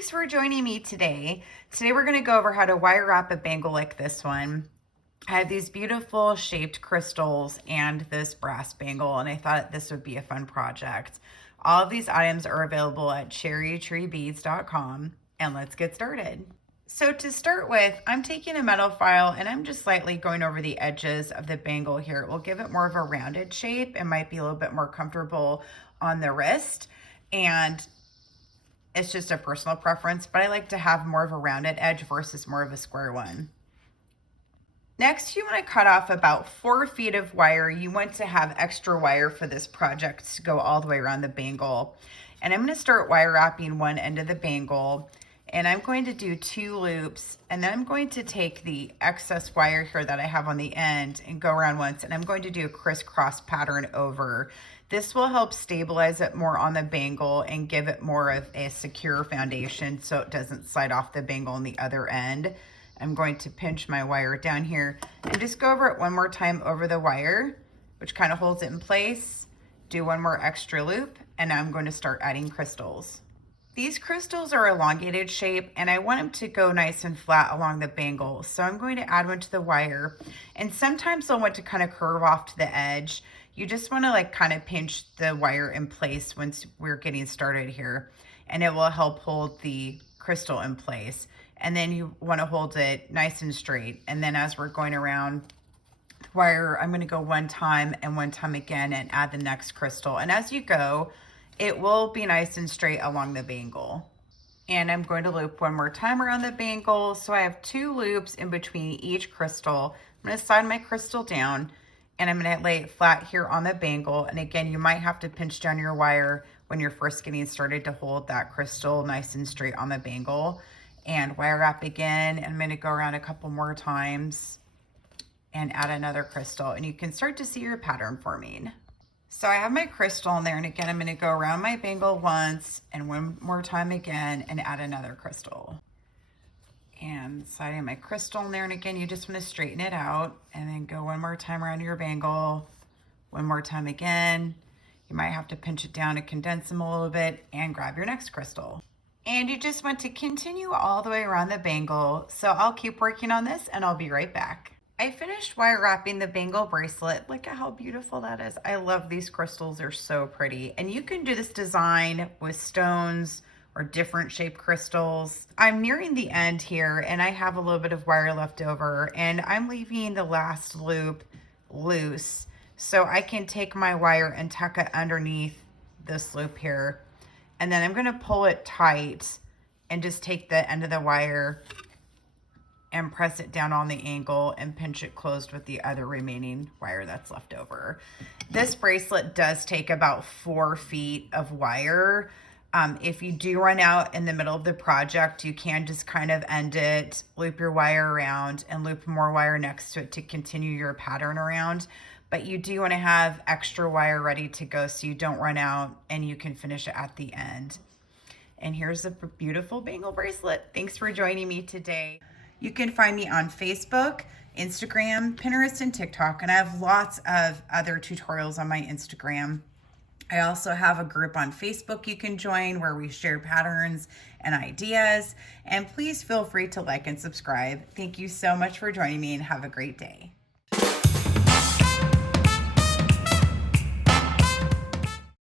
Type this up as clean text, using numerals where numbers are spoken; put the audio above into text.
Thanks for joining me today. Today we're going to go over how to wire wrap a bangle like this one. I have these beautiful shaped crystals and this brass bangle, and I thought this would be a fun project. All of these items are available at cherrytreebeads.com, and let's get started. So to start with, I'm taking a metal file and I'm just slightly going over the edges of the bangle here. It will give it more of a rounded shape and might be a little bit more comfortable on the wrist. And it's just a personal preference, but I like to have more of a rounded edge versus more of a square one. Next, you want to cut off about 4 feet of wire. You want to have extra wire for this project to go all the way around the bangle. And I'm going to start wire wrapping one end of the bangle, and I'm going to do 2 loops, and then I'm going to take the excess wire here that I have on the end and go around once, and I'm going to do a crisscross pattern over. This will help stabilize it more on the bangle and give it more of a secure foundation so it doesn't slide off the bangle on the other end. I'm going to pinch my wire down here and just go over it one more time over the wire, which kind of holds it in place. Do one more extra loop, and now I'm going to start adding crystals. These crystals are elongated shape, and I want them to go nice and flat along the bangle. So I'm going to add one to the wire, and sometimes they'll want to kind of curve off to the edge. You just want to like kind of pinch the wire in place once we're getting started here, and it will help hold the crystal in place. And then you want to hold it nice and straight. And then as we're going around the wire, I'm going to go one time and one time again and add the next crystal. And as you go, it will be nice and straight along the bangle. And I'm going to loop one more time around the bangle. So I have 2 loops in between each crystal. I'm going to slide my crystal down, and I'm going to lay it flat here on the bangle. And again, you might have to pinch down your wire when you're first getting started to hold that crystal nice and straight on the bangle. And wire wrap again, and I'm going to go around a couple more times and add another crystal, and you can start to see your pattern forming. So I have my crystal in there, and again, I'm going to go around my bangle once and one more time again and add another crystal. And sliding my crystal in there, and again, you just want to straighten it out, and then go one more time around your bangle, one more time again. You might have to pinch it down to condense them a little bit and grab your next crystal. And you just want to continue all the way around the bangle. So I'll keep working on this and I'll be right back. I finished wire wrapping the bangle bracelet. Look at how beautiful that is. I love these crystals. They're so pretty. And you can do this design with stones or different shaped crystals. I'm nearing the end here and I have a little bit of wire left over, and I'm leaving the last loop loose so I can take my wire and tuck it underneath this loop here. And then I'm going to pull it tight and just take the end of the wire and press it down on the angle and pinch it closed with the other remaining wire that's left over. This bracelet does take about 4 feet of wire. If you do run out in the middle of the project, you can just kind of end it, loop your wire around, and loop more wire next to it to continue your pattern around. But you do want to have extra wire ready to go so you don't run out and you can finish it at the end. And here's a beautiful bangle bracelet. Thanks for joining me today. You can find me on Facebook, Instagram, Pinterest, and TikTok, and I have lots of other tutorials on my Instagram. I also have a group on Facebook you can join where we share patterns and ideas. And please feel free to like and subscribe. Thank you so much for joining me, and have a great day.